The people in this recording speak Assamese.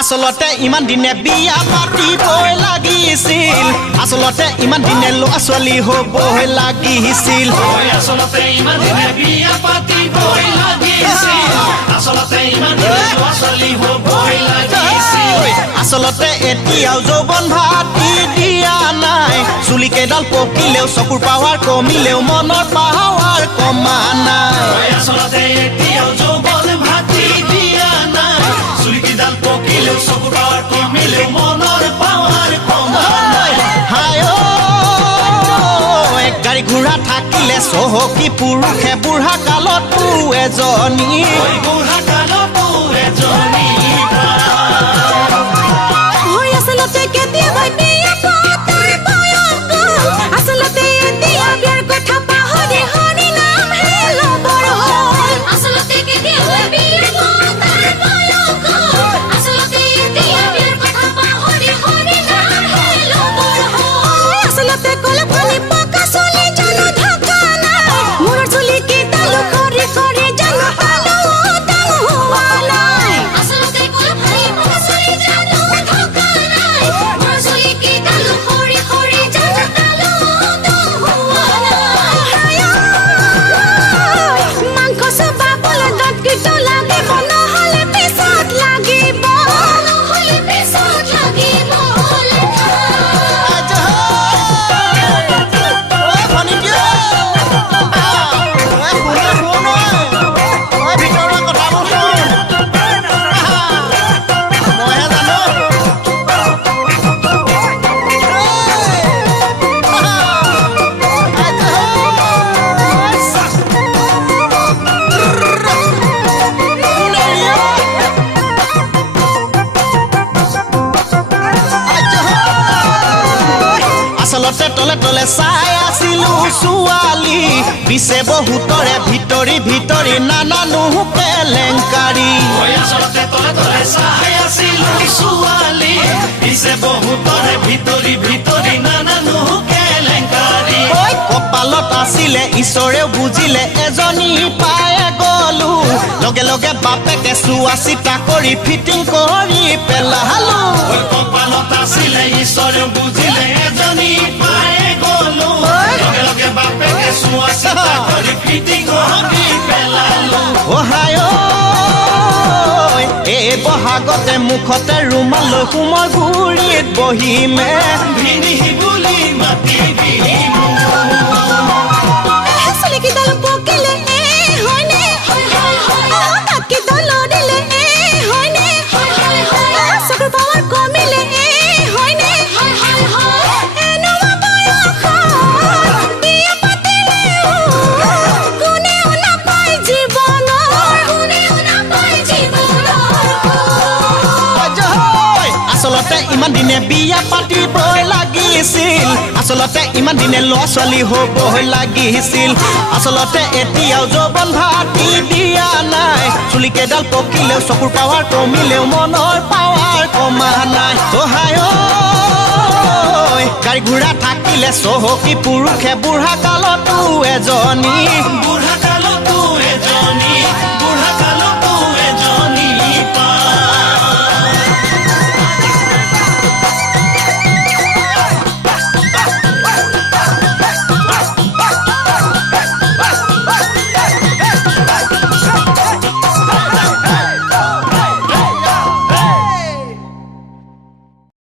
আসলতে ইমান দিনে বিয়া পাতিবই লাগিছিল আসলতে ইমান দিনে ল'ৰা ছোৱালী হ'বই লাগিছিল আসলতে ইমান দিনে বিয়া পাতিবই লাগিছিল আসলতে ইমান দিনে ল'ৰা ছোৱালী হ'বই লাগিছিল আসলতে এতিয়াও যৌৱন ভাতি দিয়া নাই চুলি কেইডাল পকিলেও চকুৰ পাৱাৰ কমিলেও মনৰ পাৱাৰ কমা নাই আসলতে এতিয়াও যৌৱন ভাতি দিয়া নাই চুলি কেইডাল পকিলেও চকুৰ পাৱাৰ কমিলেও মনৰ পাৱাৰ কমা নাই হায় গাড়ী ঘোঁৰা থাকিলে চহকী পুৰুষে বুঢ়া কালতো এজনী বুঢ়া কালতো এজনী আসলতে কেতিয়াবা বিয়া পাতাৰ বয়স গ'ল আসলতে এতিয়া বিয়াৰ কথা পাহৰি হৰি নাম হে ল'বৰ হ'ল আসলতে কেতিয়াবা বিয়া পাতাৰ বয়স গ'ল আসলতে এতিয়া বিয়াৰ কথা পাহৰি হৰি নাম হে ল'বৰ হ'ল আসলতে কলপানি পকা চলি জানো ঢকা নাই মূৰৰ চুলি কেইডালো খৰি খৰি জানো তালো হোৱা নাই আসলতে কলপানি পকা চলি জানো ঢকা নাই মূৰৰ চুলি কেইডালো খৰি খৰি জানো তালো হোৱা নাই মাংস চবাবলৈ দাঁত কেইটা লাগিব নহ'লে পিছত লাগিব আসলতে তলে তলে চাই আছিলো ছোৱালী পিছে বহুতৰে ভিতৰি ভিতৰি নানানো কেলেংকাৰী আসলতে তলে তলে চাই আছিলো ছোৱালী পিছে বহুতৰে ভিতৰি ভিতৰি নানানো কেলেংকাৰী কপালত আছিলে ঈশ্বৰেও বুজিলে এজনী পাই গলো লগে লগে বাপেকে চোৱা চিতা কৰি ফিটিং কৰি পেলালো কপালত আছিলে ঈশ্বৰেও বুজিলে এজনী পাই গলো লগে লগে বাপেকে চোৱা চিতা কৰি ফিটিং কৰি পেলালো অহায় এই বহাগতে মুখতে ৰুমাল লৈ সোমৰ গুৰিত বহিমে ভিনিহি বুলি মাতিবি চুলি কেইডাল পকিলে হয়নে দাঁত কেইডাল দিলে হয়নে চকুৰ পাৱাৰ কমিলে হয়নে এনেকুৱা বয়সত বিয়া পাতিলে কোনেও নাপায় জীৱনৰ আসলতে ইমান দিনে বিয়া পাতিবই লাগিছিল আসলতে ইমান দিনে ল'ৰা ছোৱালী হ'বই লাগিছিল আসলতে এতিয়াও যৌৱন ভাতি দিয়া নাই চুলি কেইডাল পকিলেও চকুৰ পাৱাৰ কমিলেও মনৰ পাৱাৰ কমা নাই সহায় গাড়ী ঘোঁৰা থাকিলে চহকী পুৰুষে বুঢ়া কালতো